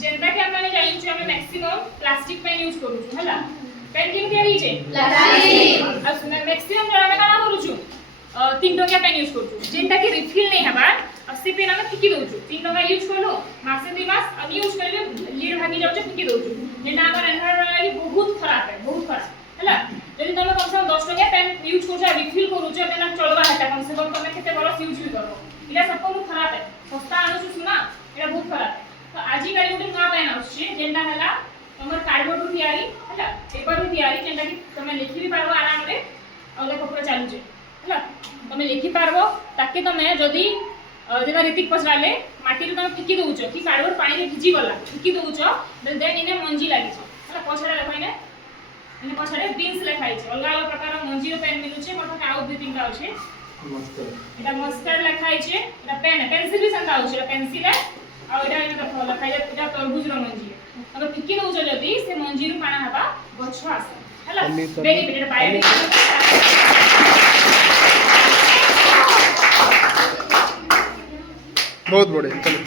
જેનતા કે આપણે જાણ્યું છે અમે મેક્સિમમ પ્લાસ્ટિક પેન યુઝ કરું છું હેલા પેન કેમ આવી છે પ્લાસ્ટિક મેક્સિમમ અમે કામ કરું છું 3 ટકા પેન યુઝ કરું છું જેનતા કે રિફિલ નહીં હવાર अस्सी पेन में फीकी दઉં છું 3 ટકા યુઝ કરલો માસે દી માસ અનયુઝ કરીને લીડ ભાગી જાવ છે ફીકી દઉં છું જેના ଆମର એન્વાયરમેન્ટ લાગી ବହୁତ ખરાબ હે बहुत ખરાબ ହେଲା ଯଦି ତମେ କମ ସେ କମ 10 ટકા પેન યુઝ କରୁଛ રિફિલ କରୁଛ તેના ચલવા હતા કમ સે કમ તમે કેતે બરસ યુઝ भी કરો इला सब बहुत खराब है सस्ता आनुछु सुना एटा बहुत खराब है तो आजी गाड़ी गोटे नवा पेन आछे जेंटा हला हमर कार्डबोर्ड रु तयारी हला पेपर रु तयारी जेंटा कि तमे लिखि भी पारबो आराम रे और देखो पूरा चालू जे हला तमे लिखि पारबो ताकि तमे जदी जेना रीतिक पसराले माटी रे तमे फिकी दउछो कि कार्डबोर्ड पानी रे भिजी गला फिकी दउछो देन इने मंजी लागि छ हला पछरे लेखाइने इने पछरे बीन्स लेखाइ छ अलग अलग प्रकार मंजी रो पेन मिलु छे मोटा आउ दु तीनटा अछि এটা মস্টার্ড লেখাই আছে এটা পেন পেন্সিল भी संता होछ এটা পেন্সিল है आ এটা এটা লেখাই এটা তরভুজ ର মঞ্জি তবে ফিকি দउछ जदी से মঞ্জি ରୁ পানা हबा गछ आसे हला बेनिफिट এটা बायोटिक बहुत बढ़िया चलो